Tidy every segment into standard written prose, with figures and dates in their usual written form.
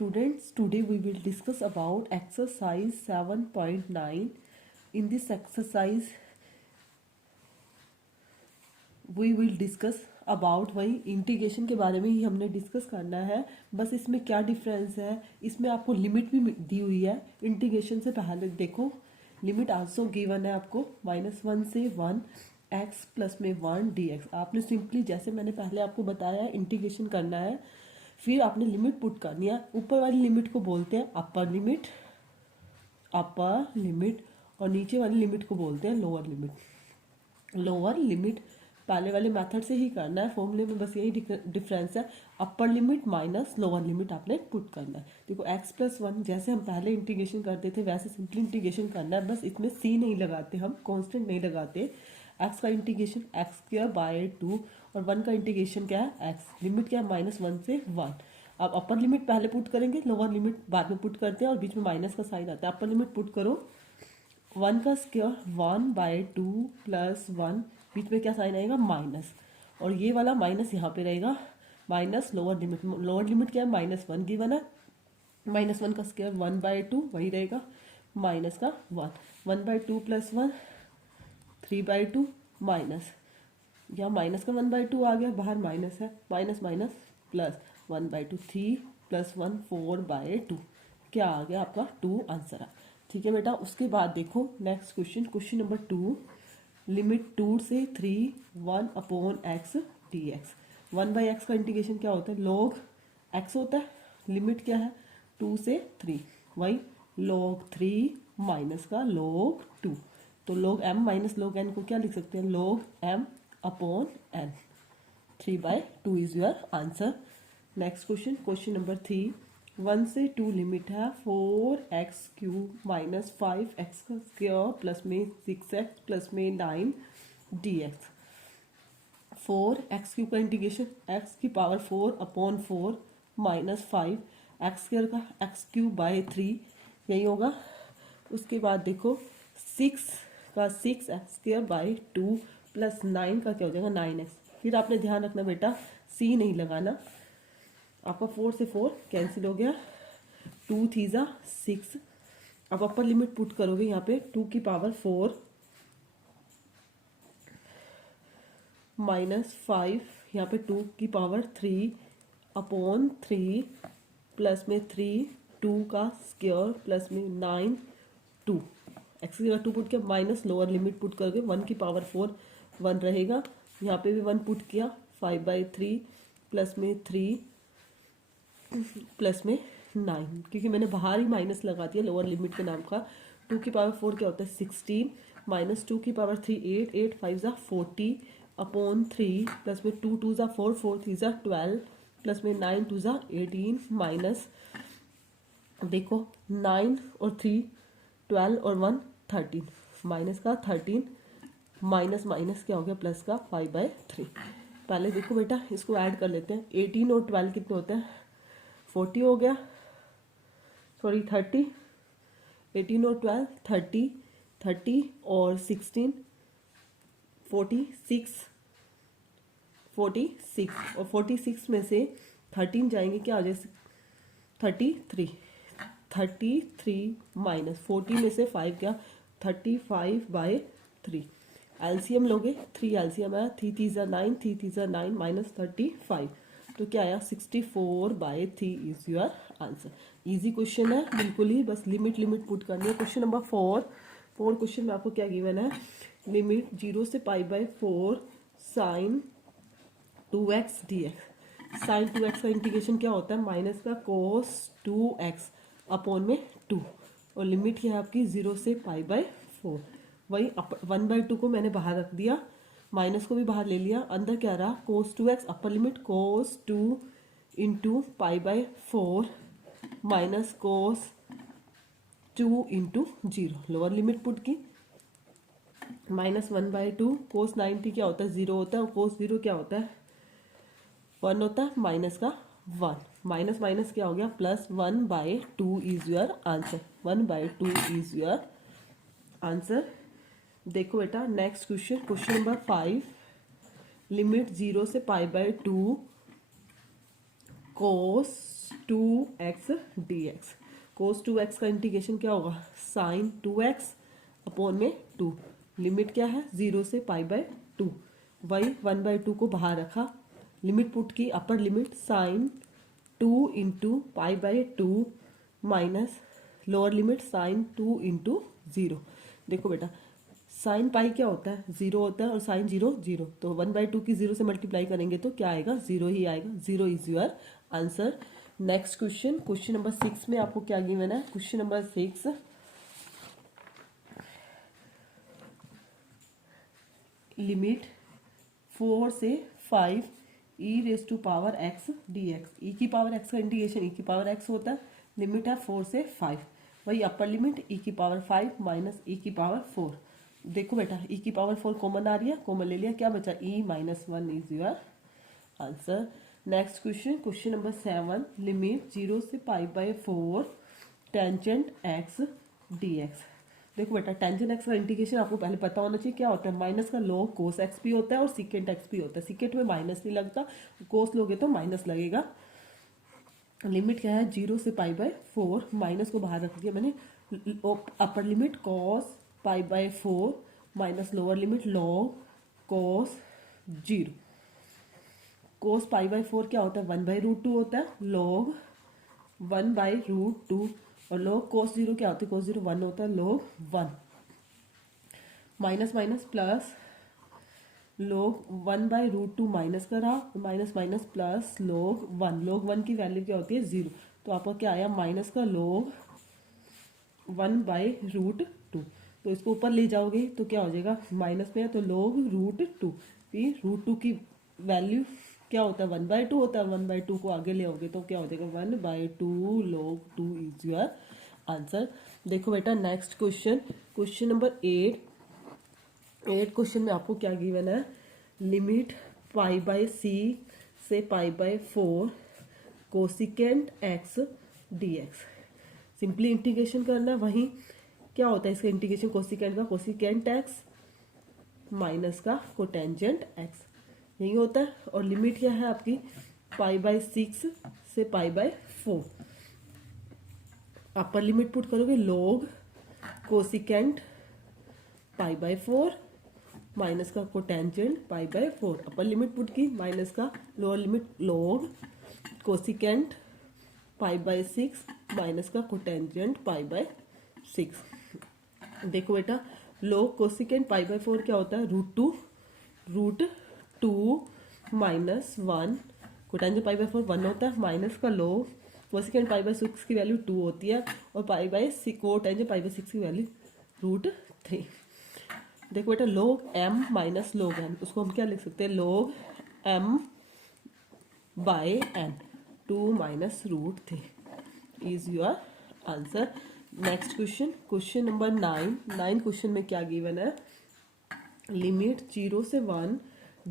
students, today we will discuss about exercise 7.9. In this exercise we will discuss about वही integration के बारे में ही हमने डिस्कस करना है। बस इसमें क्या डिफरेंस है, इसमें आपको लिमिट भी दी हुई है। इंटीग्रेशन से पहले देखो, लिमिट आल्सो गिवन है आपको -1 से 1 x प्लस में 1 dx। आपने सिंपली जैसे मैंने पहले आपको बताया इंटीग्रेशन करना है, फिर आपने लिमिट पुट करनी है। ऊपर वाली लिमिट को बोलते हैं अपर लिमिट और नीचे वाली लिमिट को बोलते हैं लोअर लिमिट। पहले वाले मेथड से ही करना है, फॉर्मूले में बस यही डिफरेंस है। अपर लिमिट माइनस लोअर लिमिट आपने पुट करना है। देखो x प्लस 1 जैसे हम पहले इंटीग्रेशन करते थे वैसे सिंपली इंटीग्रेशन करना है, बस इसमें c नहीं लगाते, हम कांस्टेंट नहीं लगाते। x का इंटीग्रेशन x स्क्वायर बाय 2 और 1 का इंटीग्रेशन क्या है x। लिमिट क्या है -1 से 1। अब अपर लिमिट पहले पुट करेंगे, लोअर लिमिट बाद में पुट करते हैं और बीच में माइनस का साइन आता है। अपर लिमिट पुट करो, 1 का स्क्वायर 1 बाय 2 प्लस 1, बीच में क्या साइन आएगा माइनस, और ये वाला माइनस यहाँ पे रहेगा माइनस लोअर लिमिट क्या है -1 गिवन है। -1 का स्क्वायर 1 बाय 2 वही रहेगा माइनस का 1 बाय 2 प्लस 1 3 बाई 2 माइनस, यहाँ माइनस का 1 बाई 2 आ गया, बाहर माइनस है, minus minus plus 1 by 2 3 plus 1 4 by 2, क्या आ गया आपका 2 आंसर है। ठीक है बेटा, उसके बाद देखो नेक्स्ट क्वेश्चन नंबर 2, लिमिट 2 से 3 1 upon x D x. 1 by x का इंटीग्रेशन क्या होता है, log x होता है। लिमिट क्या है 2 से 3, वही log 3 माइनस का log 2, तो log m minus log n को क्या लिख सकते हैं, log m upon n। 3/2 is your answer. Next question number 3, 1 से 2 लिमिट है 4x³ माइनस 5x का स्क्वायर प्लस में 6x प्लस में 9 dx। 4x³ का इंटीग्रेशन x की power 4 upon 4 minus 5 x square का x³ बाय 3 यही होगा। उसके बाद देखो 6 का 6x स्क्वायर बाई 2 प्लस 9 का क्या हो जाएगा 9x। फिर आपने ध्यान रखना बेटा c नहीं लगाना, आपका 4 से 4 कैंसिल हो गया, 2 3 6। अब अपर लिमिट पुट करोगे यहाँ पे 2 की पावर 4 माइनस 5, यहाँ पे 2 की पावर 3 अपॉन 3 प्लस में 3 2 का स्क्वायर प्लस में 9 2 एक्स की जगह 2 पुट किया, माइनस लोअर लिमिट पुट करके 1 की पावर 4 1 रहेगा, यहाँ पे भी 1 पुट किया 5/3 प्लस में 3 प्लस में 9, क्योंकि मैंने बाहर ही माइनस लगा दिया लोअर लिमिट के नाम का। 2 की पावर 4 क्या होता है 16 माइनस 2 की पावर 3 8 8 5 40 अपॉन 3 प्लस में 2 2 4 4 3 12 प्लस में 9 2 18 माइनस, देखो 9 और 3 12 और 1 13, माइनस का 13 माइनस माइनस क्या हो गया प्लस का 5/3। पहले देखो बेटा इसको ऐड कर लेते हैं, 18 और 12 कितने होते हैं 40 हो गया, सॉरी 30, 18 और 12 30 30 और 16 46 और 46 में से 13 जाएंगे क्या आ जाए 33 माइनस 40 में से 5 क्या 35/3। एलसीएम लोगे 3 एलसीएम आया, 3 3 9 3 3 9 माइनस 35, तो क्या आया 64/3 is your answer. Easy question है बिल्कुल ही, बस लिमिट पुट करनी है। क्वेश्चन नंबर 4 क्वेश्चन में आपको क्या गिवन है, लिमिट 0 से π/4 sign 2x dx। Sign 2x का इंटीग्रेशन क्या होता है माइनस का cos 2x अपॉन में 2, और लिमिट क्या है आपकी 0 से π/4। वही 1/2 को मैंने बाहर रख दिया, माइनस को भी बाहर ले लिया, अंदर क्या रहा cos 2x, upper limit cos 2 into π/4 minus cos 2 into 0, lower limit put की, माइनस 1/2 cos 90 क्या होता है 0 होता है, और cos 0 क्या होता है 1 होता है, माइनस का 1, माइनस माइनस क्या हो गया plus 1/2 is your answer. 1/2 is your answer. देखो बेटा नेक्स्ट क्वेश्चन नंबर 5, लिमिट 0 से π/2 cos 2x dx। cos 2x का इंटीग्रेशन क्या होगा, sin 2x अपॉन में 2। लिमिट क्या है, 0 से पाई बाय 2। वही 1/2 को बाहर रखा, लिमिट पुट की, upper limit sin 2 into pi by 2 minus lower limit sin 2 into 0। देखो बेटा साइन पाई क्या होता है, 0 होता है, और साइन 0 0। तो 1/2 की 0 से मल्टीप्लाई करेंगे तो क्या आएगा, 0 ही आएगा। 0 is your answer. Next question, question number 6 में आपको क्या गिवन है। क्वेश्चन नंबर 6, लिमिट 4 से 5 e raise to power x dx। e की पावर x का इंटीग्रेशन e की पावर x होता है, लिमिट है 4 से 5। वही अपर लिमिट e की पावर 5 माइनस e की पावर 4। देखो बेटा e की पावर 4 कॉमन आ रही है, कॉमन ले लिया, क्या बचा e minus 1 is your answer. Next question, question number 7, limit 0 से pi by 4 tangent x dx। देखो बेटा टेंजेंट एक्स का इंटीग्रेशन आपको पहले पता होना चाहिए क्या होता है, माइनस का log कोस एक्स भी होता है और सीकेंट एक्स भी होता है। सीकेंट में माइनस नहीं लगता, कोस लोगे तो माइनस लगेगा। लिमिट क्या है, 0 से पाई बाय 4, माइनस को बाहर रख दिया मैंने। Upper limit cos pi by 4 minus lower limit log cos 0। Cos pi by 4 क्या होता है, 1/√2 होता है, log 1/√2। और log cos 0 क्या होता है, cos 0 1 होता है, log 1। Minus minus plus, log 1/√2 minus का रहा, minus minus plus log 1। log 1 की वैल्यू क्या होती है, 0। तो आपका क्या आया, माइनस का log 1/√2। तो इसको ऊपर ले जाओगे तो क्या हो जाएगा, माइनस में है तो log√2। फिर √2 की वैल्यू क्या होता है, 1/2 होता है, 1/2 को आगे ले आओगे तो क्या हो जाएगा, 1/2 log 2 इज योर आंसर। देखो बेटा next question, question number 8 question में आपको क्या गिवन है, लिमिट पाई बाय सी से pi by 4 cosecant x dx। Simply integration करना है। वहीं क्या होता है इसका इंटीग्रेशन, कोसिकेंट का कोसिकेंट एक्स माइनस का कोटेंजेंट एक्स, यही होता है। और लिमिट क्या है आपकी, पाई बाय 6 से pi by 4। Upper limit put करोगे log cosecant pi by 4 minus का cotangent pi by 4। Upper limit put की, माइनस का lower limit log cosecant pi by 6 minus का कोटेंजेंट पाई बाय 6। देखो बेटा log कोसिकेंट पाई बाय 4 क्या होता है, √2 माइनस 1। कोटेंजेंट पाई बाय 4 1 होता है, माइनस का log कोसिकेंट पाई बाय 6 की वैल्यू 2 होती है, और पाई बाय 6 कोटेंजेंट पाई बाय 6 की वैल्यू √3। देखो बेटा log m minus log n, उसको हम क्या लिख सकते हैं, log m by n, 2 minus √3 is your answer. Next question, question number 9 क्वेश्चन में क्या गिवन है, लिमिट 0 से 1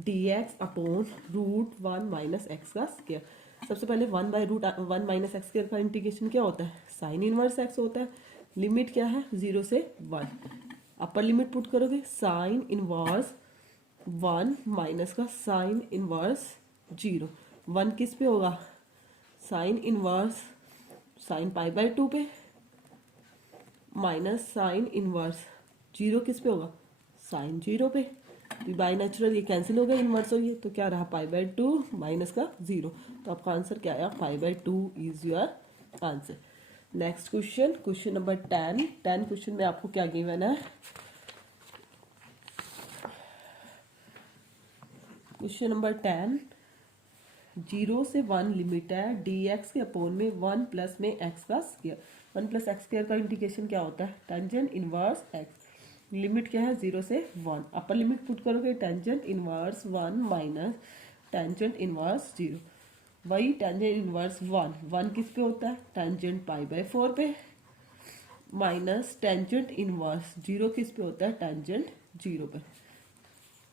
dx अपॉन √1 माइनस एक्स का स्क्वायर। सबसे पहले 1/√1 माइनस एक्स स्क्वायर का इंटीग्रेशन क्या होता है, साइन इनवर्स एक्स होता है। लिमिट क्या है, 0 से 1। अपर लिमिट पुट करोगे, साइन इनवर्स 1 माइनस का साइन इनवर्स 0। 1 किस पे होगा, sine inverse sine pi by 2 पे, माइनस साइन इनवर्स 0 किस पे होगा, साइन 0 पे। बाई नेचुरल ये कैंसिल हो गया, इनवर्स हो गया, तो क्या रहा, पाई बाय 2 माइनस का 0। तो आपका आंसर क्या आया, pi by 2 is your answer. Next question, question number 10 question में आपको क्या गिवन है, क्वेश्चन नंबर 10, 0 से 1 लिमिट है dx के अपोन में 1 प्लस में x का स्क्वायर। 1 प्लस एक्स स्क्वायर का इंटीग्रेशन क्या होता है, टेंजेंट इनवर्स x। लिमिट क्या है, 0 से 1। अपर लिमिट पुट करोगे, tangent inverse 1 minus tangent inverse 0। वही टेंजेंट इनवर्स 1 किस पे होता है, टेंजेंट पाई बाय 4 पे, माइनस टेंजेंट इनवर्स 0 किस पे होता है, टेंजेंट 0 पे।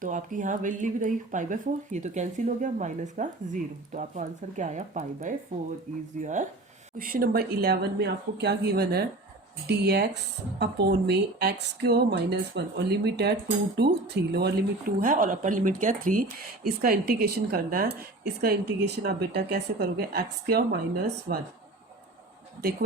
तो आपकी यहाँ वैल्यू भी रही पाई बाय 4, ये तो कैंसिल हो गया, माइनस का 0। तो आपका आंसर क्या आया, पाई by 4 is your. Question number 11 में आपको क्या गिवन है, डी एक्स अपॉन में एक्स क्योर माइनस वन और लिमिट है 2 to 3, लोअर लिमिट 2 है और अपर लिमिट क्या है 3। इसका इंटीग्रेशन करना है। इसका इंटीग्रेशन आप बेटा कैसे करोगे, एक्स क्योर माइनस वन। देखो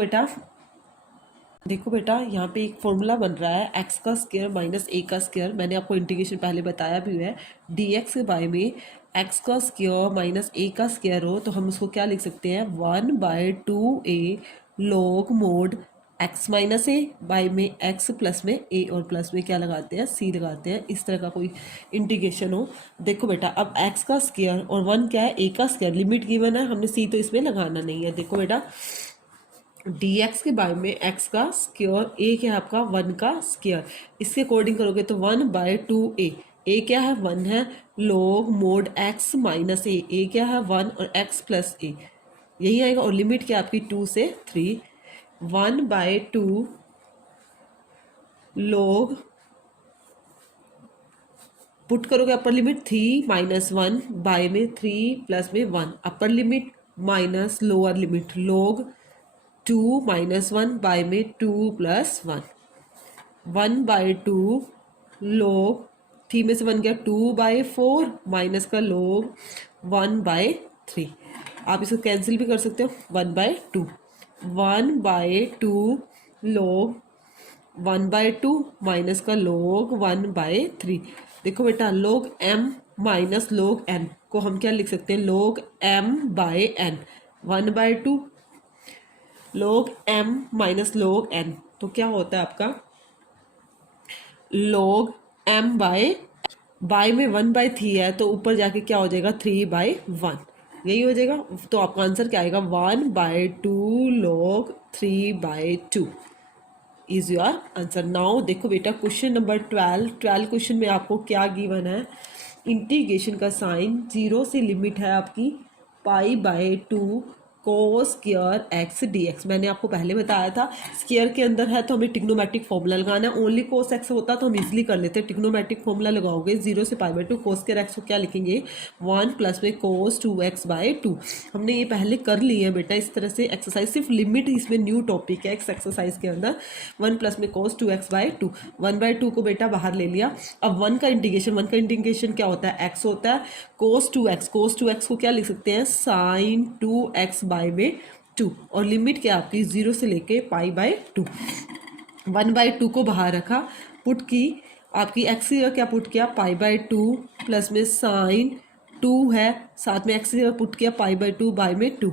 बेटा यहाँ पे एक फॉर्मूला बन रहा है एक्स का स्क्वायर माइनस ए का स्क्वायर। मैंने आपको इंटीग्रेशन पहले बताया भी हुआ है। डी एक्स के बारे में एक्स का स्क्वायर माइनस ए का स्क्वायर हो तो हम उसको क्या लिख सकते हैं, 1/2a log mode x minus A by में एक्स प्लस में ए और प्लस में क्या लगाते हैं, सी लगाते हैं। इस तरह का कोई इंटीग्रेशन हो। देखो बेटा अब एक्स का स्क्वायर और वन क्या है, ए का स्क्वायर, लिमिट गिवन है, हमने सी तो इसमें लगाना नहीं है। देखो बेटा डी एक्स के बारे में एक्स का स्क्वायर, ए क्या है आपका वन का स्क्वायर, इसके अकॉर्डिंग करोगे तो 1/2a, ए क्या है 1 है, लोग मोड एक्स माइनस ए क्या है 1 और एक्स प्लस ए, यही आएगा। और लिमिट क्या आपकी 2 से 3, 1/2 लोग पुट करोगे upper limit 3 minus one by में 3 प्लस में 1, अपर लिमिट माइनस लोअर लिमिट लोग 2 माइनस वन बाय में 2 प्लस 1, 1/2 लोग 3 में से 1 गया 2/4 माइनस का लोग 1/3। आप इसको कैंसिल भी कर सकते हो, 1/2, 1/2 लोग 1/2 माइनस का लोग 1/3। देखो बेटा लोग m माइनस लोग n को हम क्या लिख सकते हैं, लोग m/n, 1/2 लोग m माइनस लोग n तो क्या होता है आपका लोग m/बाय में 1/3 है तो ऊपर जाके क्या हो जाएगा 3/1, यही हो जाएगा। तो आपका आंसर क्या आएगा, 1/2 लोग 3/2 इज योर आंसर। नाउ देखो बेटा क्वेश्चन नंबर 12 क्वेश्चन में आपको क्या गिवन है, इंटीग्रेशन का साइन 0 से लिमिट है आपकी π/2 cos square X D X. मैंने आपको पहले बताया था स्क्वायर के अंदर है तो हमें टिग्नोमेट्रिक फॉर्मूला लगाना है। ओनली कोस एक्स होता तो हम इजीली कर लेते हैं। टिग्नोमेट्रिक फॉर्मूला लगाओगे 0 से π/2 कोस स्क्वायर एक्स को क्या लिखेंगे, 1 प्लस में कोस 2x/2। हमने ये पहले कर ली है बेटा इस तरह से एक्सरसाइज, सिर्फ लिमिट इसमें न्यू टॉपिक है इस एक्सरसाइज के अंदर। 1 प्लस में कोस 2x/2, 1/2 को बेटा बाहर ले लिया। अब 1 का इंटीग्रेशन क्या होता है, x होता है, कोस 2x को क्या लिख सकते हैं, साइन 2x बाय में 2 और लिमिट क्या आपकी 0 से लेके π/2। 1/2 को बाहर रखा, पुट की आपकी x की जगह क्या पुट किया π/2 प्लस में साइन 2 है, साथ में x की जगह पुट किया π/2 बाय में 2,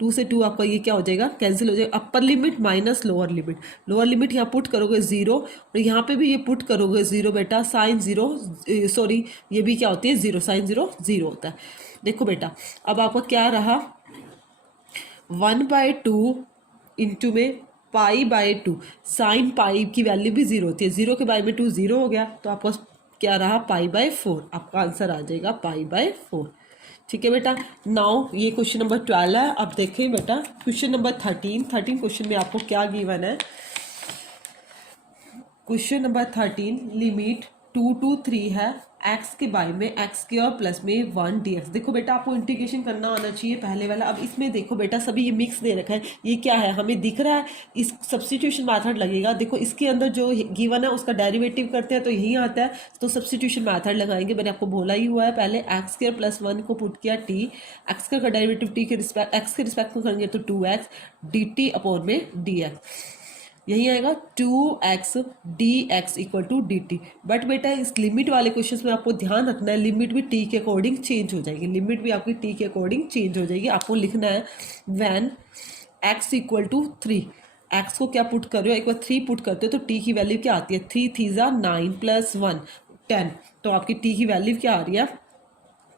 2 से 2 आपका ये क्या हो जाएगा, कैंसिल हो जाएगा। अपर लिमिट माइनस लोअर लिमिट यहाँ पुट करोगे 0 और यहाँ पे भी ये पुट करोगे 0 बेटा, साइन 0 सॉरी ये भी क्या होती है 0, साइन 0 0 होता है। देखो बेटा अब आपका क्या रहा, 1/2 इंटू में π/2, साइन पाई की वैल्यू भी 0 होती है, 0 के बाय में 2 0 हो गया तो आपका क्या रहा π/4, आपका आंसर आ जाएगा π/4। ठीक है बेटा। नाउ ये क्वेश्चन नंबर 12 है। अब देखें बेटा क्वेश्चन नंबर 13 क्वेश्चन में आपको क्या गिवन है, क्वेश्चन नंबर 13 लिमिट 2 to 3 है एक्स के बाय में एक्स स्क्वायर प्लस में 1 dx। देखो बेटा आपको इंटीग्रेशन करना आना चाहिए पहले वाला। अब इसमें देखो बेटा सभी ये मिक्स दे रखा है, ये क्या है हमें दिख रहा है, इस सब्स्टिट्यूशन मेथड लगेगा। देखो इसके अंदर जो गिवन है उसका डेरिवेटिव करते हैं तो यही आता है, तो सब्स्टिट्यूशन मेथड लगाएंगे। मैंने आपको बोला ही हुआ है पहले, एक्स स्क्वायर प्लस 1 को पुट किया टी, एक्स स्क्वायर का डेरिवेटिव टी के रिस्पेक्ट एक्स के रिस्पेक्ट में करेंगे तो 2x dt अपॉन में dx, यही आएगा 2x dx equal to dt। But बेटा इस लिमिट वाले क्वेश्चन में आपको ध्यान रखना है लिमिट भी t के अकॉर्डिंग चेंज हो जाएगी, लिमिट भी आपकी t के अकॉर्डिंग चेंज हो जाएगी। आपको लिखना है when x equal to 3, x को क्या पुट कर रहे हो, एक बार 3 पुट करते हो तो t की वैल्यू क्या आती है, 3 3 9 प्लस 1 10, तो आपकी t की वैल्यू क्या आ रही है,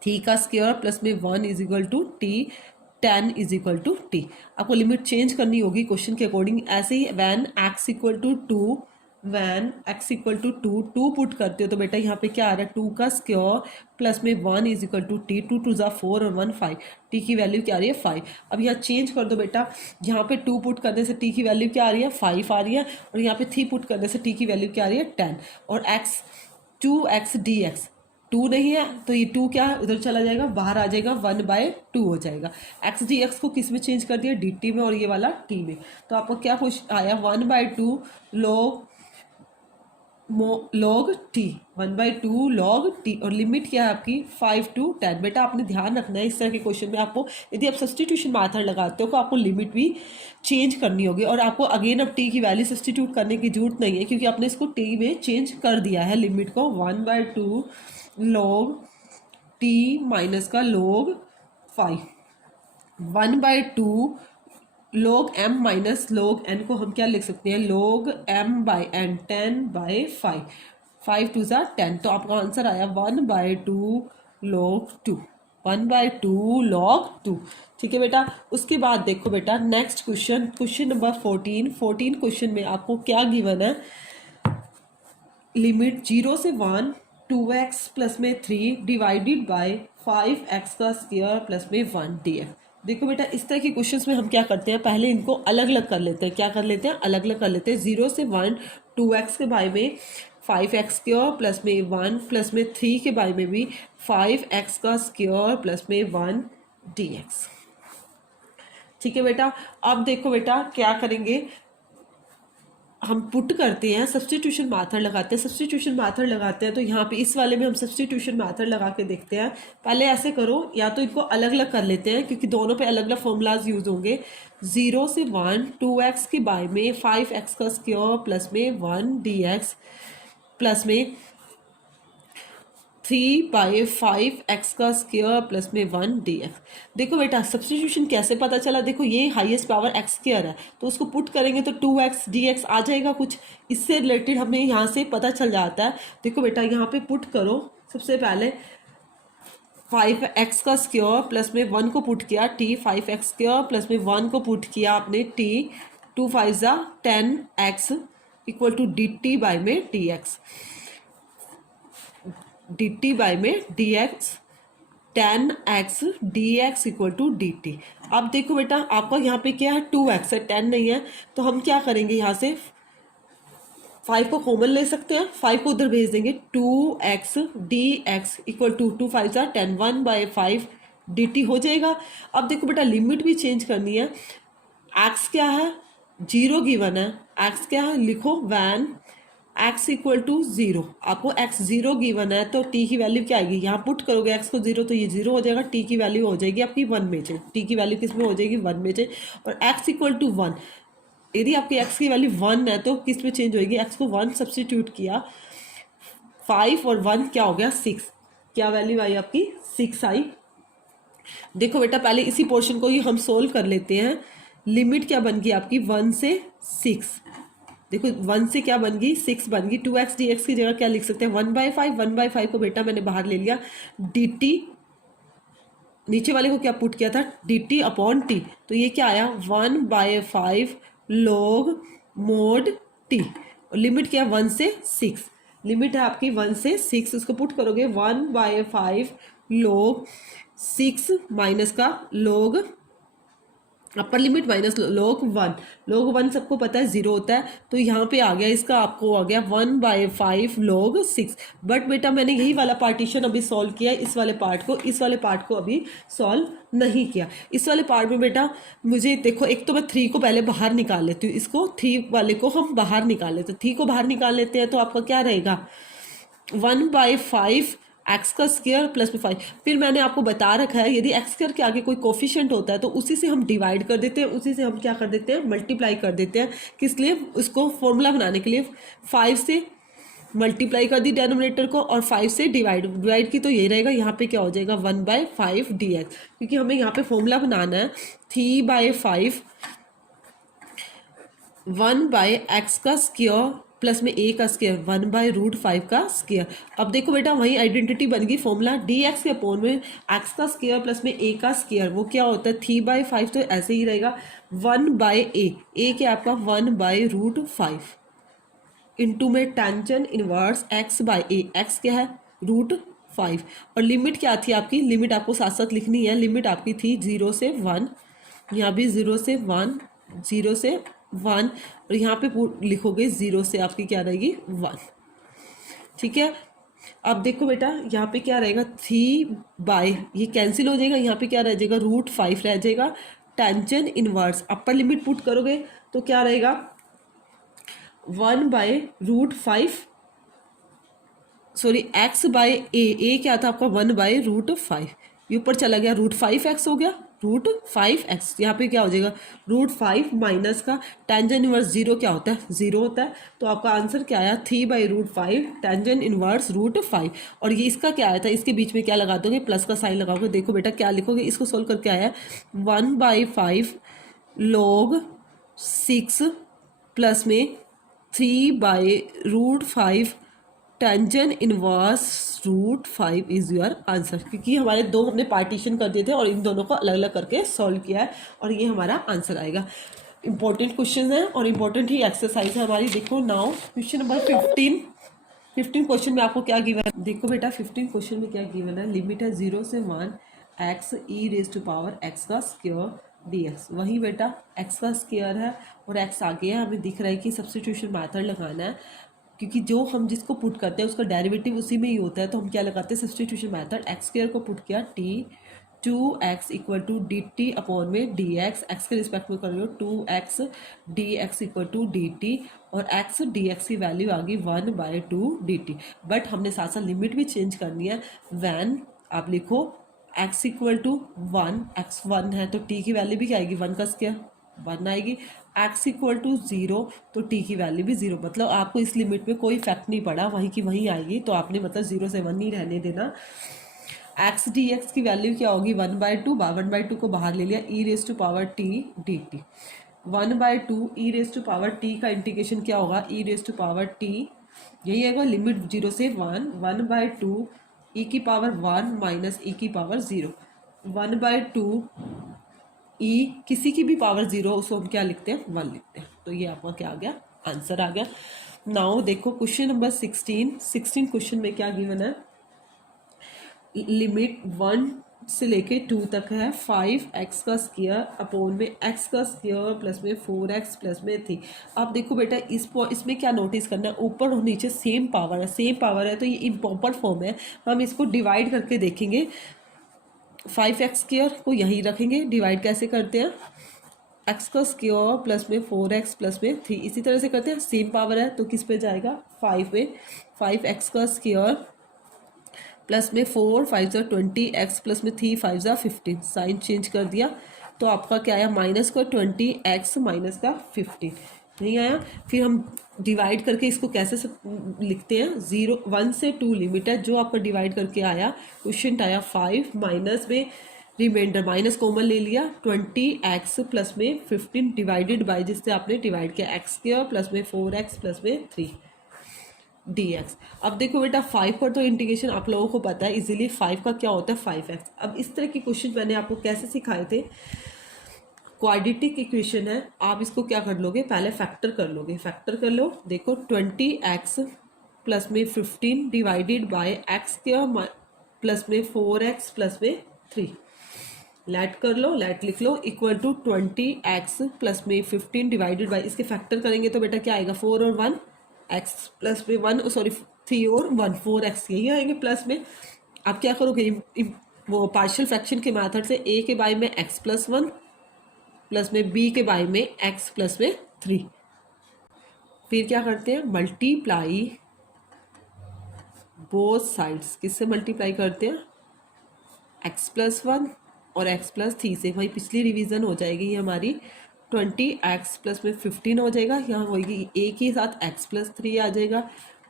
3 का स्क्वायर प्लस में 1 is equal to T, 10 is equal to T. आपको लिमिट चेंज करनी होगी क्वेश्चन के अकॉर्डिंग। ऐसे ही when X equal to 2, when X equal to 2 put करते हो तो बेटा यहाँ पे क्या आ रहा है 2 का स्क्वायर प्लस में 1 इज इक्वल टू टी, 2 2 4 और 1 5, टी की वैल्यू क्या आ रही है 5। अब यहाँ चेंज कर दो बेटा, यहाँ पे 2 पुट करने से टी की वैल्यू क्या आ रही है 5 आ रही है, और यहाँ पे 3 पुट करने से टी की वैल्यू क्या आ रही है 10, और x 2x dx टू नहीं है तो ये टू क्या है, उधर चला जाएगा, बाहर आ जाएगा, 1/2 हो जाएगा। एक्स डी एक्स को किस में चेंज कर दिया, डी टी में, और ये वाला टी में। तो आपको क्या कुछ आया, 1/2 log log T, 1/2 log T, और लिमिट क्या है आपकी 5 to 10। बेटा आपने ध्यान रखना है इस तरह के क्वेश्चन में आपको, यदि आप सब्सटीट्यूशन मेथड लगाते हो तो आपको लिमिट भी चेंज करनी होगी, और आपको अगेन अब टी की वैल्यू सब्सटीट्यूट करने की जरूरत नहीं है, क्योंकि आपने इसको टी में चेंज कर दिया है लिमिट को। 1/2 लॉग टी माइनस का log 5, 1/2 log m minus log n को हम क्या लिख सकते हैं, log m/n, 10/5, 5 2 ज़ा 10। तो आपका आंसर आया 1/2 log 2, 1/2 log 2। ठीक है बेटा। उसके बाद देखो बेटा next question, question number 14 question में आपको क्या गिवन है, लिमिट 0 से 1 2x प्लस में 3 डिवाइडेड बाय 5x का स्क्वायर प्लस में 1 dx। देखो बेटा इस तरह के क्वेश्चंस में हम क्या करते हैं, पहले इनको अलग अलग कर लेते हैं। क्या कर लेते हैं, अलग अलग कर लेते हैं। 0 से 1 2x के बारे में 5x स्क्वायर प्लस में 1 प्लस में 3 के बारे में भी 5x का स्क्वायर प्लस में 1 dx। ठीक है बेटा। अब देखो बेटा क्या करेंगे, हम पुट करते हैं, सब्सटीट्यूशन मेथड लगाते हैं। सब्सटीट्यूशन मेथड लगाते हैं तो यहाँ पे इस वाले में हम सब्सटीट्यूशन मेथड लगा के देखते हैं। पहले ऐसे करो, या तो इनको अलग अलग कर लेते हैं क्योंकि दोनों पे अलग अलग फॉर्मूलाज यूज होंगे। 0 से 1 2x के बाय में 5x का स्क्वायर प्लस में 1 dx प्लस में 3/5x का स्क्वायर प्लस में 1 dx। देखो बेटा सब्सटीट्यूशन कैसे पता चला, देखो ये हाईएस्ट पावर x स्क्वायर है तो उसको पुट करेंगे तो 2x dx आ जाएगा कुछ, इससे रिलेटेड हमें यहाँ से पता चल जाता है। देखो बेटा यहाँ पे पुट करो, सबसे पहले 5x का स्क्वायर प्लस में 1 को पुट किया t, 5x स्क्वायर प्लस में 1 को पुट किया आपने t, 2 5 ज़ा 10x equal to dt by में dx, dt बाय में dx, 10x dx equal to dt। अब देखो बेटा आपका यहाँ पे क्या है, 2x है, 10 नहीं है, तो हम क्या करेंगे, यहाँ से 5 को कॉमन ले सकते हैं, 5 को उधर भेज देंगे, 2x dx इक्वल टू 2 5 ज़ा 10, 1/5 dt हो जाएगा। अब देखो बेटा लिमिट भी चेंज करनी है। x क्या है, 0 गिवन है, x क्या है लिखो, वैन x इक्वल टू 0। आपको x 0 गिवन है तो t की वैल्यू क्या आएगी, यहाँ पुट करोगे x को 0 तो ये 0 हो जाएगा, t की वैल्यू हो जाएगी आपकी 1 में से, t की वैल्यू किस में हो जाएगी 1 में से, और x इक्वल टू 1, यदि आपकी x की वैल्यू 1 है तो किस में चेंज होगी, x को 1 सब्सटीट्यूट किया, 5 और 1 क्या हो गया 6, क्या वैल्यू आई आपकी 6 आई। देखो बेटा पहले इसी पोर्शन को ही हम सोल्व कर लेते हैं। लिमिट क्या बन गई आपकी 1 से 6, देखो 1 से क्या बन गई 6 बन गई, 2x dx की जगह क्या लिख सकते हैं 1/5, 1/5 को बेटा मैंने बाहर ले लिया, dt नीचे वाले को क्या पुट किया था dt अपॉन t, तो ये क्या आया 1/5 log mod t, और लिमिट क्या 1 से 6, लिमिट है आपकी 1 से 6, उसको पुट करोगे 1/5 log 6 माइनस का log अपर लिमिट माइनस log 1, log 1 सबको पता है 0 होता है, तो यहाँ पे आ गया इसका, आपको आ गया 1/5 log 6। बट बेटा मैंने यही वाला पार्टीशन अभी सॉल्व किया है, इस वाले पार्ट को अभी सॉल्व नहीं किया। इस वाले पार्ट में बेटा मुझे देखो, एक तो मैं 3 को पहले बाहर निकाल लेती हूँ, इसको 3 वाले को हम बाहर निकाल लेते हैं, 3 को बाहर निकाल लेते हैं तो आपका क्या रहेगा 1/5 एक्स का स्क्वायर प्लस में 5। फिर मैंने आपको बता रखा है यदि एक्स स्क्वायर के आगे कोई कोफिशिएंट होता है तो उसी से हम डिवाइड कर देते हैं, उसी से हम क्या कर देते हैं मल्टीप्लाई कर देते हैं, किस लिए, उसको फॉर्मूला बनाने के लिए। 5 से मल्टीप्लाई कर दी डेनोमिनेटर को और 5 से डिवाइड की, तो ये रहेगा यहाँ पे क्या हो जाएगा 1/5 dx, क्योंकि हमें यहाँ पे फॉर्मूला बनाना है 3/5 1/x का स्क्वायर प्लस में a का स्क्वायर 1/√5 का स्क्वायर। अब देखो बेटा वही आइडेंटिटी बन गई, फॉर्मूला dx के अपोन में x का स्क्वायर प्लस में a का स्क्वायर, वो क्या होता है 3/5, तो ऐसे ही रहेगा 1/a क्या आपका 1/√5 इंटू में टेंजन इनवर्स x/a, x क्या है √5, और लिमिट क्या थी आपकी, लिमिट आपको साथ साथ लिखनी है, लिमिट आपकी थी 0 से 1, यहाँ भी 0 से 1, 0 से 1, और यहाँ पे लिखोगे 0 से आपकी क्या रहेगी 1। ठीक है, अब देखो बेटा यहाँ पे क्या रहेगा, 3 बाय, ये कैंसिल हो जाएगा, यहाँ पे क्या रह जाएगा, √5 रह जाएगा। टेंजेंट इनवर्स अपर लिमिट पुट करोगे तो क्या रहेगा, 1/√5, सॉरी x/a क्या था आपका, 1/√5, ये ऊपर चला गया, √5x हो गया, √5x, यहाँ पे क्या हो जाएगा, √5 माइनस का टेंजेंट इनवर्स 0 क्या होता है, 0 होता है। तो आपका आंसर क्या आया, 3/√5 टेंजेंट इनवर्स √5। और ये इसका क्या आया था, इसके बीच में क्या लगा दोगे, प्लस का साइन लगाओगे। देखो बेटा क्या लिखोगे, इसको सोल्व करके आया 1/5 log 6 प्लस में 3/√5 tangent inverse √5 is your answer, क्योंकि हमारे दो हमने पार्टीशन कर दिए थे और इन दोनों को अलग अलग करके सॉल्व किया है, और ये हमारा आंसर आएगा। इंपॉर्टेंट क्वेश्चन है और इंपॉर्टेंट ही एक्सरसाइज है हमारी। देखो नाउ क्वेश्चन नंबर 15 क्वेश्चन में आपको क्या गिवन है, देखो बेटा 15 क्वेश्चन में क्या गिवन है, लिमिट है 0 से 1 x e⁻x का स्क्वायर dx। वही बेटा x का स्क्वायर है और x आगे है, हमें दिख रहा है कि सब्स्टिट्यूशन मेथड लगाना है, क्योंकि जो हम जिसको पुट करते हैं उसका डेरिवेटिव उसी में ही होता है, तो हम क्या लगाते हैं, सब्स्टिट्यूशन मेथड। एक्स स्क्वायर को पुट किया, t 2x equal to dt upon में dx, x के रिस्पेक्ट में कर रहे हो 2x dx equal to dt, और x dx की वैल्यू आ गई 1/2 dt। बट हमने साथ साथ लिमिट भी चेंज करनी है। वैन आप लिखो x इक्वल टू 1, x 1 है तो t की वैल्यू भी क्या आएगी, 1 का स्क्वायर 1 आएगी। x इक्वल टू 0 तो t की वैल्यू भी 0, मतलब आपको इस लिमिट में कोई इफेक्ट नहीं पड़ा, वहीं की वहीं आएगी, तो आपने मतलब 0 से 1 नहीं रहने देना। x dx की वैल्यू क्या होगी, 1/2, 1/2 को बाहर ले लिया, e⁻t dt 1/2 e⁻t का इंटीग्रेशन क्या होगा, e⁻t, यही आएगा लिमिट 0 से 1, 1/2 e⁻1 माइनस e⁻0, 1/2 e किसी की भी पावर 0 उसको हम क्या लिखते हैं, 1 लिखते हैं। तो ये आपका क्या आ गया, आंसर आ गया। नाउ देखो क्वेश्चन नंबर 16 क्वेश्चन में क्या गिवन है, लिमिट 1 से लेके 2 तक है, 5x का स्क्वायर अपॉन में x का स्क्वायर प्लस में 4x प्लस में 3। अब देखो बेटा इसमें क्या नोटिस करना है, ऊपर और नीचे सेम पावर है तो ये इम्प्रॉपर फॉर्म है, हम इसको डिवाइड करके देखेंगे। 5x स्क्वायर को यहीं रखेंगे, डिवाइड कैसे करते हैं, x का स्क्वायर प्लस में 4x प्लस में 3, इसी तरह से करते हैं, सेम पावर है तो किस पे जाएगा, 5 में, 5x का स्क्वायर प्लस में 4 5 ज़ा 20, x प्लस में 3 5 ज़ा 15, साइन चेंज कर दिया तो आपका क्या आया, माइनस का 20 x माइनस का 15 नहीं आया। फिर हम डिवाइड करके इसको कैसे लिखते हैं, 1 से 2 लिमिट है, जो आपका डिवाइड करके आया क्वेश्चन आया 5 माइनस में रिमाइंडर माइनस कॉमन ले लिया 20x प्लस में 15 डिवाइडेड बाय जिससे आपने डिवाइड किया x स्क्वायर प्लस में 4x प्लस में 3 dx। अब देखो बेटा 5 पर तो इंटीग्रेशन आप लोगों को पता है इजीली, 5 का क्या होता है 5x। अब इस तरह के क्वेश्चन मैंने आपको कैसे सिखाए थे, क्वाड्रेटिक इक्वेशन है, आप इसको क्या कर लोगे, पहले फैक्टर कर लोगे, फैक्टर कर लो। देखो 20x प्लस में 15 divided by x square plus में 4x प्लस में 3, लेट कर लो, लेट लिख लो, इक्वल टू 20x प्लस में 15 डिवाइडेड बाय, इसके फैक्टर करेंगे तो बेटा क्या आएगा, 4 और 1 x प्लस में 1 सॉरी 3 और 1 4x, यही आएंगे प्लस में। आप क्या करोगे, वो पार्शियल फ्रैक्शन के मेथड से a के बाय में x प्लस 1 प्लस में b के बाय में x प्लस में 3, फिर क्या करते हैं, मल्टीप्लाई बोथ साइड्स, किससे मल्टीप्लाई करते हैं, x प्लस 1 और x प्लस 3 से, वही पिछली रिवीजन हो जाएगी ये हमारी, 20x प्लस में 15 हो जाएगा, यहाँ होगी a के साथ x प्लस 3 आ जाएगा,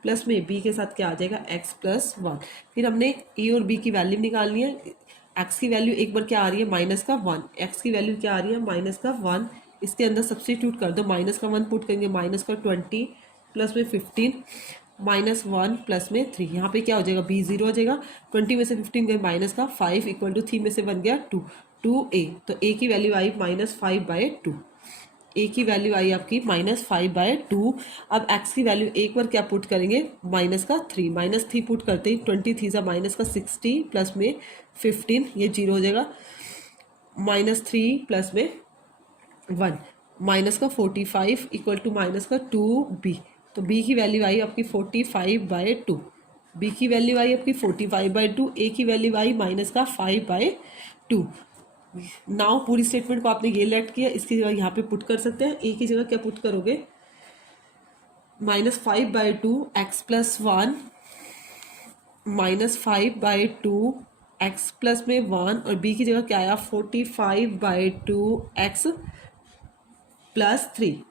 प्लस में b के साथ क्या आ जाएगा, x प्लस 1। फिर हमने a और b की वैल्यू निकालनी है, x की वैल्यू एक बार क्या आ रही है, माइनस का 1, x की वैल्यू क्या आ रही है, माइनस का 1, इसके अंदर सब्सटीट्यूट कर दो, माइनस का 1 पुट करेंगे, माइनस का 20 प्लस में 15 माइनस 1 प्लस में 3, यहाँ पे क्या हो जाएगा, b 0 हो जाएगा, 20 में से 15 गए माइनस का 5 इक्वल टू 3 में से बन गया 2, 2a, तो a की वैल्यू आई -5/2, a की वैल्यू आई आपकी -5/2। अब x की वैल्यू एक बार क्या पुट करेंगे, -3 पुट करते ही 20 थी माइनस का 60 प्लस में 15, ये 0 हो जाएगा, -3 प्लस में 1 माइनस का 45 इक्वल टू माइनस का 2b, तो b की वैल्यू आई आपकी 45/2, बी की वैल्यू आई आपकी 45/2, ए की वैल्यू आई माइनस का 5/2। नाउ पूरी स्टेटमेंट को आपने ये लेट किया, इसकी जगह यहाँ पे पुट कर सकते हैं। ए की जगह क्या पुट करोगे, -5/2 एक्स प्लस 1 -5/2 एक्स प्लस में 1, और बी की जगह क्या आया 45/2 एक्स प्लस 3,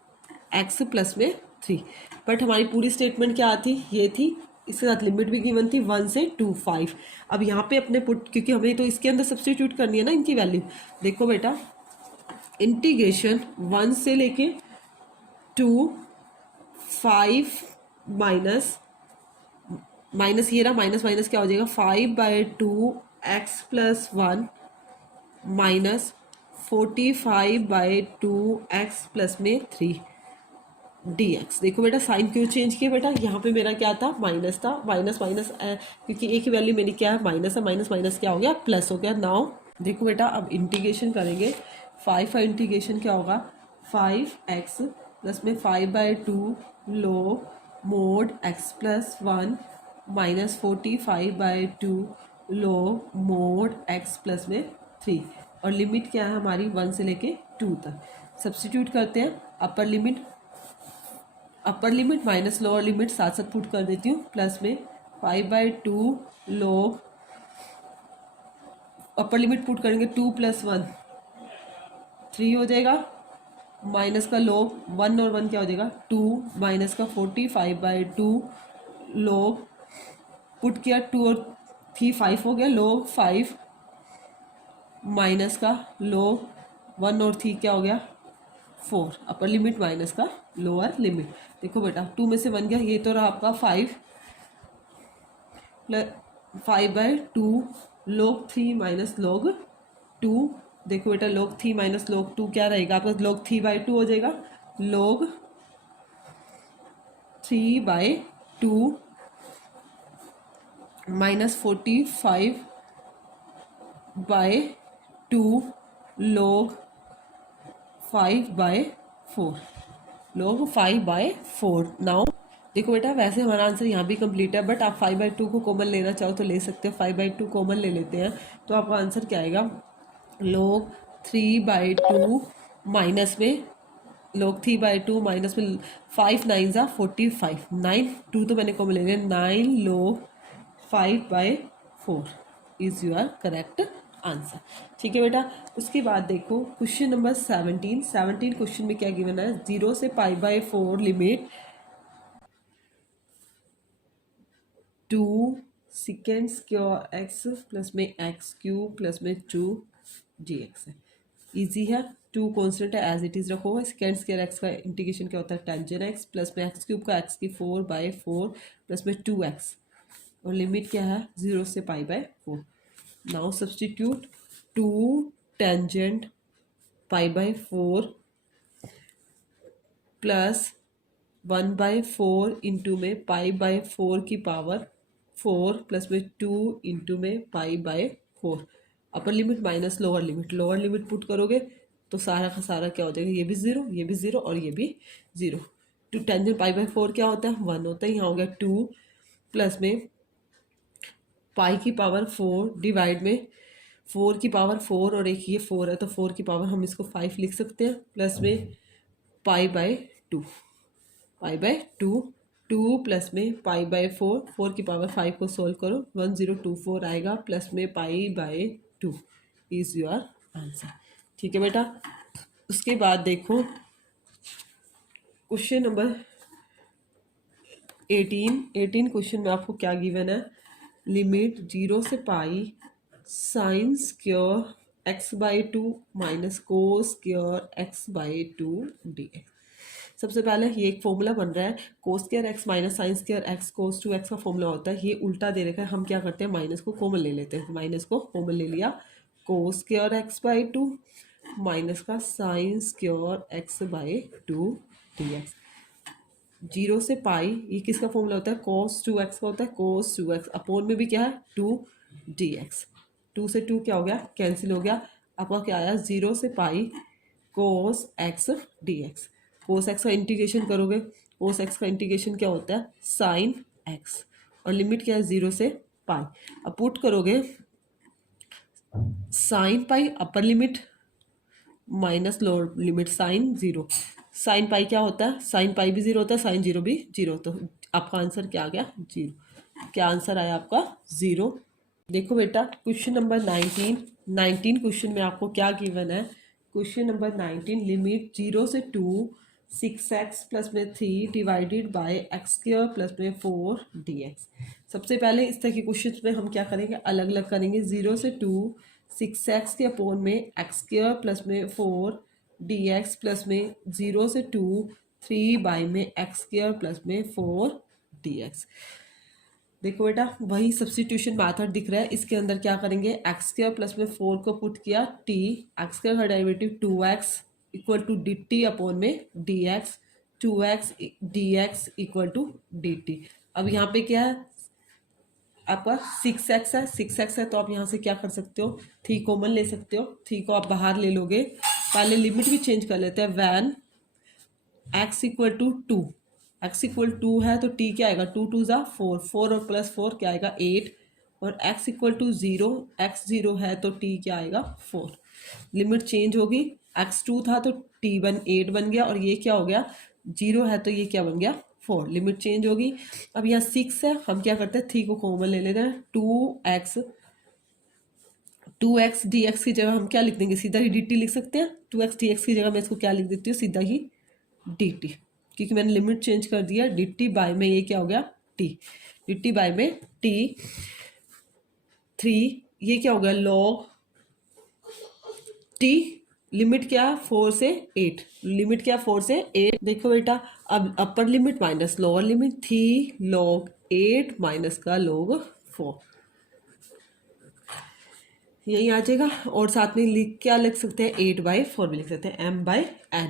एक्स प्लस में 3। बट हमारी पूरी स्टेटमेंट क्या आती, ये थी, इसके साथ लिमिट भी गिवन थी 1 से 2 5। अब यहाँ पे अपने पुट, क्योंकि हमें तो इसके अंदर सब्सटीट्यूट करनी है ना इनकी वैल्यू। देखो बेटा, इंटीग्रेशन 1 से लेके 2 5 माइनस माइनस, ये रहा माइनस माइनस क्या हो जाएगा 5/2 x plus 1 minus 45/2 x plus में 3 dx। देखो बेटा साइन क्यों चेंज किया बेटा, यहाँ पे मेरा क्या था, माइनस था, माइनस माइनस क्योंकि ए की वैल्यू मेरी क्या है माइनस है, माइनस माइनस क्या हो गया प्लस हो गया। नाउ देखो बेटा अब इंटीग्रेशन करेंगे, 5 का इंटीग्रेशन क्या होगा 5x प्लस में 5/2 लो मोड x प्लस 1 माइनस 45/2 लो मोड x प्लस में 3, और लिमिट क्या है हमारी 1 से लेके 2 तक। सब्सटीट्यूट करते हैं, अपर लिमिट माइनस लोअर लिमिट साथ साथ पुट कर देती हूँ, प्लस में 5/2 लोग, अपर लिमिट पुट करेंगे 2 + 1 3 हो जाएगा, माइनस का लोग 1 और 1 क्या हो जाएगा 2, माइनस का 45/2 लोग पुट किया 2 और 3 5 हो गया, लोग 5 माइनस का लोग 1 और 3 क्या हो गया 4, अपर लिमिट माइनस का लोअर लिमिट। देखो बेटा 2 में से 1 गया, ये तो रहा आपका 5 प्लस 5/2 log 3 माइनस log 2। देखो बेटा log 3 माइनस log 2 क्या रहेगा आपका, log 3/2 हो जाएगा, log 3/2 minus 45/2 log 5/4, log 5/4। Now देखो बेटा वैसे हमारा आंसर यहाँ भी कंप्लीट है, बट आप 5/2 को कॉमन लेना चाहो तो ले सकते हो, 5/2 कॉमन ले लेते हैं तो आपका आंसर क्या आएगा, log 3/2 माइनस में log 3/2 माइनस में 5 9 ज़ा 45, 9 2 तो मैंने कॉमन ले लिया, 9 log 5/4 is your correct answer. ठीक है बेटा, उसके बाद देखो क्वेश्चन नंबर 17 क्वेश्चन में क्या गिवन है, 0 से π/4 limit 2 second square X plus में एक्स क्यूब प्लस में 2 dx है। इजी है, 2 कॉन्स्टेंट है एज इट इज रखो, सेकेंड स्क्वायर एक्स का इंटीग्रेशन क्या होता है टेंजन एक्स प्लस में एक्स क्यूब का एक्स की 4/4 प्लस में 2x, और लिमिट क्या है 0 से π/4। Now substitute 2 tangent π/4 plus 1/4 into में π/4 की पावर 4 प्लस में 2 इंटू में π/4, upper limit minus lower limit put करोगे तो सारा का सारा क्या हो जाएगा, ये भी 0 ये भी 0 और ये भी 0। 2 टेंजेंट π/4 क्या होता है 1 होता है, यहाँ हो गया 2 प्लस में पाई की पावर 4 डिवाइड में 4 की पावर 4 और एक ये 4 है तो 4 की पावर हम इसको 5 लिख सकते हैं, प्लस में π/2 2 प्लस में π/4 4 की पावर 5 को सोल्व करो 1024 आएगा, प्लस में π/2 इज योर आंसर। ठीक है बेटा, उसके बाद देखो क्वेश्चन नंबर 18 क्वेश्चन में आपको क्या गिवन है, लिमिट 0 से pi sine square x/2 minus cos square x/2 dx। सबसे पहले ये एक फॉर्मूला बन रहा है, cos square x minus sine square x कोस 2x का फॉर्मूला होता है, ये उल्टा दे रखा है, हम क्या करते हैं माइनस को कॉमन ले लेते हैं, माइनस को कॉमन ले लिया, कोस स्क्वायर x/2 माइनस का साइन स्क्वायर x/2 dx। 0 से पाई ये किसका फॉर्मूला होता है cos 2x का होता है, cos 2x अपोन में भी क्या है 2 dx, 2 से 2 क्या हो गया कैंसिल हो गया, आपका क्या आया 0 से पाई cos x dx। cos x का इंटीग्रेशन करोगे, cos x का इंटीग्रेशन क्या होता है sin x, और लिमिट क्या है 0 से पाई। अब पुट करोगे sine pi upper limit minus lower limit sine 0। Sine pi क्या होता है, साइन पाई भी 0 होता है, साइन 0 भी 0। तो आपका आंसर क्या आ गया 0। क्या आंसर आया आपका 0। देखो बेटा क्वेश्चन नंबर 19 क्वेश्चन में आपको क्या गिवन है। क्वेश्चन नंबर 19 लिमिट 0 से 2 6x प्लस में 3 divided by x square plus में 4 dx। सबसे पहले इस तरह के क्वेश्चन में हम क्या करेंगे, अलग अलग करेंगे। 0 से 2 6x के अपोन में एक्स स्क्वायर प्लस में 4 dx प्लस में 0 से 2 3 बाई में एक्स स्क्वायर प्लस में 4 dx। देखो बेटा वही सब्स्टिट्यूशन मेथड दिख रहा है। इसके अंदर क्या करेंगे, एक्स स्क्वायर प्लस में 4 को पुट किया टी, एक्स स्क्वायर का derivative 2x equal to D T upon में D X, 2x dx equal to D T. अब यहाँ पे क्या है आपका 6x है, 6x है तो आप यहाँ से क्या कर सकते हो, 3 कॉमन ले सकते हो। 3 को आप बाहर ले लोगे। पहले लिमिट भी चेंज कर लेते हैं। When x equal to 2, x equal 2 है तो t क्या आएगा, 2 2 ज़ा 4, 4 और प्लस 4 क्या आएगा 8। और x इक्वल टू 0, x 0 है तो t क्या आएगा 4। लिमिट चेंज होगी, x 2 था तो t 8 बन गया, और ये क्या हो गया 0 है तो ये क्या बन गया 4। लिमिट चेंज होगी। अब यहाँ 6 है, हम क्या करते हैं 3 को कॉमन ले लेते हैं। 2x dx की जगह हम क्या लिख देंगे, सीधा ही dt लिख सकते हैं। 2x dx की जगह मैं इसको क्या लिख देती हूँ, सीधा ही dt, क्योंकि मैंने लिमिट चेंज कर दिया। dt बाय में ये क्या हो गया t, dt बाय में t 3, ये क्या हो गया log t। लिमिट क्या 4 से 8, लिमिट क्या 4 से 8। देखो बेटा अब अपर limit minus lower limit, 3 log 8 minus का log 4 यही आ जाएगा। और साथ में क्या लिख सकते हैं 8/4 भी लिख सकते हैं, m/n।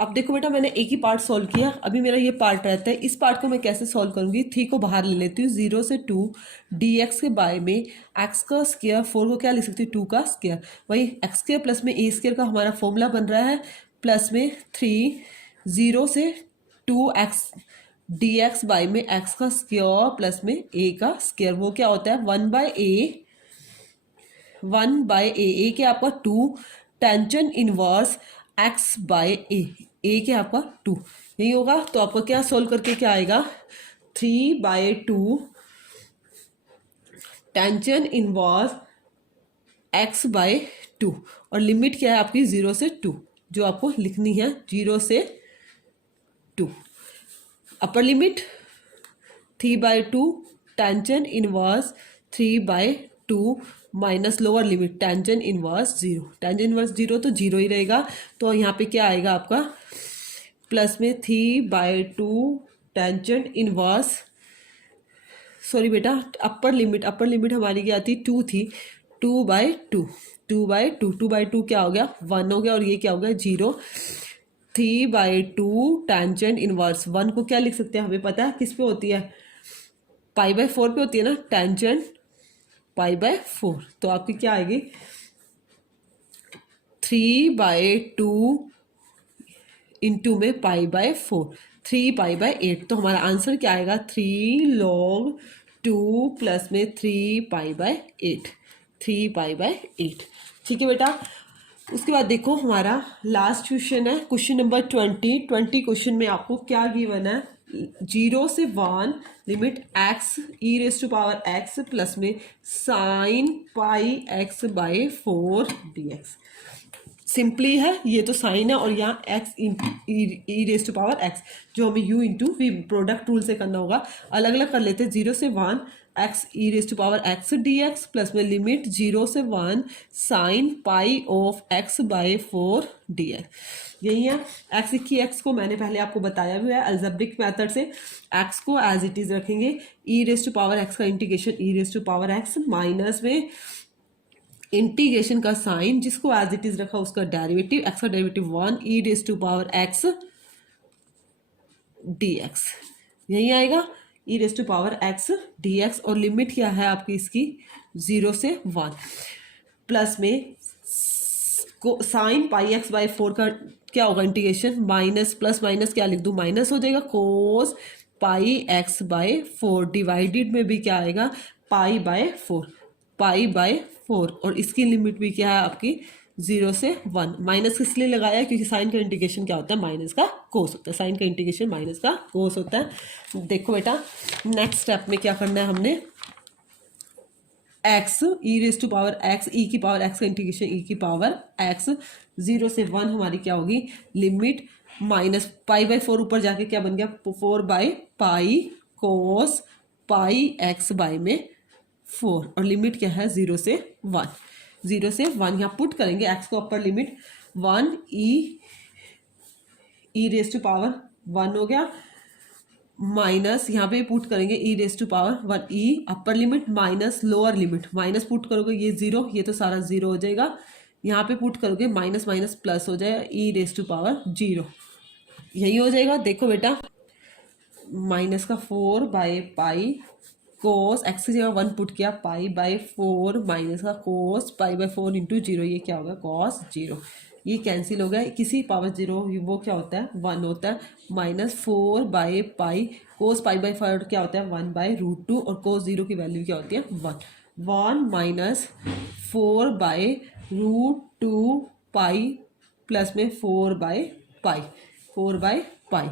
अब देखो बेटा मैंने एक ही पार्ट सॉल्व किया, अभी मेरा ये पार्ट रहता है। इस पार्ट को मैं कैसे सॉल्व करूंगी, 3 को बाहर ले लेती हूँ। 0 से 2 dx के बाय में x का स्क्वायर, 4 को क्या लिख सकती हूँ 2 का स्क्वायर। वही एक्स स्क्वायर प्लस में ए स्क्वायर का हमारा फॉर्मूला बन रहा है, प्लस में 3 0 से 2x dx बाय में x का स्क्वायर प्लस में a का स्क्वायर, वो क्या होता है 1/a ए के आपका 2 टेंजेंट इनवर्स x बाय ए के आपका 2 यही होगा। तो आपका क्या सोल्व करके क्या आएगा 3/2 टेंजेंट इनवर्स x बाय 2, और लिमिट क्या है आपकी 0 से 2, जो आपको लिखनी है 0 से 2। Upper limit 3/2 tangent inverse 3/2 minus lower limit tangent inverse 0। Tangent inverse 0 तो 0 ही रहेगा, तो यहाँ पे क्या आएगा आपका प्लस में 3/2 टेंजेंट इनवर्स, सॉरी बेटा अपर लिमिट हमारी क्या थी 2 थी, 2/2 2/2 क्या हो गया 1 हो गया, और ये क्या हो गया 0। 3/2 टेंजेंट इनवर्स 1 को क्या लिख सकते हैं, हमें पता है किस पे होती है, π/4 पे होती है ना, टेंजेंट π/4। तो आपकी क्या आएगी 3/2 इंटू में π/4, 3π/8। तो हमारा आंसर क्या आएगा 3 log 2 प्लस में 3π/8, 3π/8। ठीक है बेटा। उसके बाद देखो हमारा लास्ट क्वेश्चन है, क्वेश्चन नंबर 20 क्वेश्चन में आपको क्या गिवन है, 0 से 1 लिमिट x e⁻x प्लस में sin πx/4 dx। सिंपली है, ये तो साइन है और यहाँ x e⁻x जो हमें u into v product rule से करना होगा। अलग अलग कर लेते हैं। 0 से 1 x e⁻x dx प्लस में लिमिट 0 से 1 साइन π/4 dx। यही है x की x को मैंने पहले आपको बताया भी है अल्जेब्रिक मेथड से। x को एज इट इज रखेंगे, e⁻x का इंटीग्रेशन e⁻x माइनस में इंटीग्रेशन का साइन जिसको एज इट इज रखा उसका डेरिवेटिव, x का डेरिवेटिव 1 e⁻x dx यही आएगा e⁻x dx। और लिमिट क्या है आपकी इसकी 0 से 1 प्लस में साइन πx/4 का क्या होगा इंटीग्रेशन, माइनस प्लस माइनस क्या लिख दूं माइनस हो जाएगा, कोस पाई एक्स बाय 4 डिवाइडेड में भी क्या आएगा पाई बाय 4, पाई बाय 4। और इसकी लिमिट भी क्या है आपकी 0 से 1। माइनस किस लिए लगाया है क्योंकि साइन का इंटीग्रेशन क्या होता है माइनस का कोस होता है, साइन का इंटीग्रेशन माइनस का कोस होता है। देखो बेटा नेक्स्ट स्टेप में क्या करना है हमने X e raise to power X e की पावर एक्स का इंटीग्रेशन ई की पावर एक्स 0 से 1 हमारी क्या होगी लिमिट माइनस पाई बाय 4 ऊपर जाके क्या बन गया 4 by pi cos pi x by में 4 और लिमिट क्या है 0 से 1, 0 से 1 यहाँ पुट करेंगे एक्स को upper limit 1 e raise to power 1 हो गया माइनस यहाँ पे पुट करेंगे e raise to power 1 e upper limit minus lower limit, minus put करोगे ये 0, ये तो सारा 0 हो जाएगा। यहाँ पे पुट करोगे माइनस माइनस प्लस हो जाएगा ई रेस टू पावर 0, यही हो जाएगा। देखो बेटा माइनस का 4 बाय पाई कोस एक्स की जगह 1 पुट किया पाई बाय 4 माइनस का कोस पाई बाय 4 इंटू 0, ये क्या होगा कॉस 0, ये कैंसिल हो गया किसी पावर 0 वो क्या होता है 1 होता है minus 4 by pi cos pi by 4 क्या होता है 1 बाय रूट 2 और कोस 0 की वैल्यू क्या होती है 1 minus 4 by root 2 pi plus में 4 बाय पाई, 4 बाय पाई।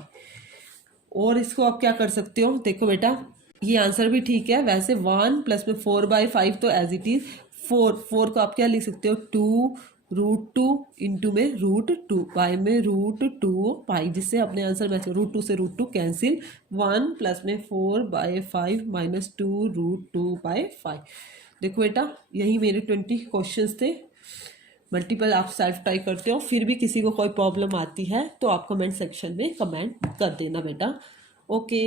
और इसको आप क्या कर सकते हो देखो बेटा ये आंसर भी ठीक है वैसे 1 प्लस में 4 बाय 5 तो एज इट इज 4 को आप क्या लिख सकते हो 2 रूट 2 इंटू में रूट 2 पाई में रूट 2 पाई, जिससे अपने आंसर मैच रूट 2 से रूट 2 कैंसिल 1 प्लस में 4 बाय 5 माइनस 2 रूट 2 बाय 5। देखो बेटा यही मेरे 20 क्वेश्चंस थे, मल्टीपल आप सेल्फ ट्राई करते हो, फिर भी किसी को कोई प्रॉब्लम आती है तो आप कमेंट सेक्शन में कमेंट कर देना बेटा। ओके।